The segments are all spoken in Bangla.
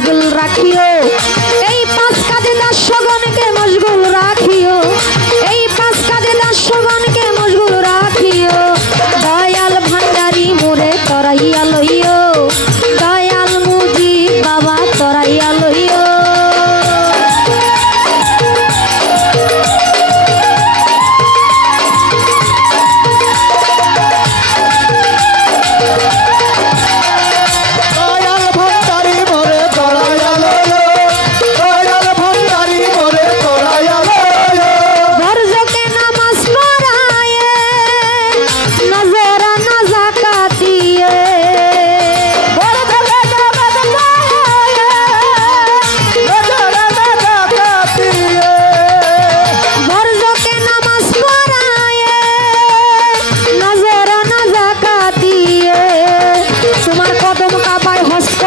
will rakhiyo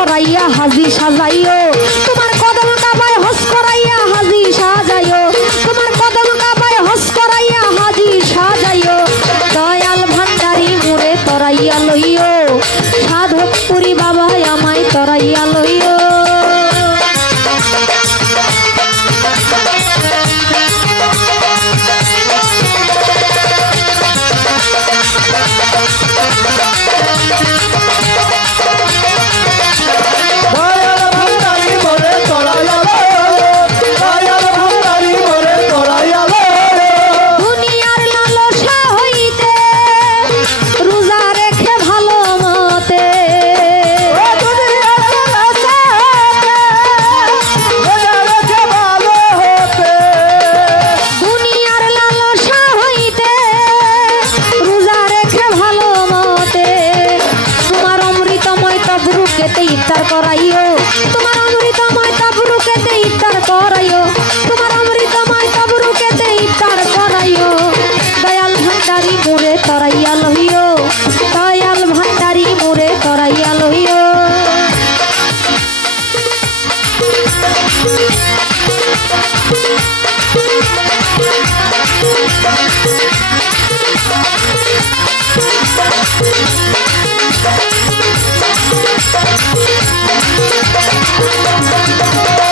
করাইয়া হাজি সাজাইও। তোমার কদম কাবায় হস করাইয়া হাজি সাজাইও। তোমার কদম কাবায় হস করাইয়া হাজি সাজাইও। দয়াল ভান্ডারি মোরে তরাইয়া লইয়া কেতে ইফতার করাইও। তোমার অমৃত ময় তাবরু কেতে ইফতার করাইও। তোমার অমৃত ময় তাবরু কেতে ইফতার করাইও। দয়াল ভান্ডারি মোরে তরাইয়া লহিও। দয়াল ভান্ডারি মোরে তরাইয়া লহিও। Thank you. Thank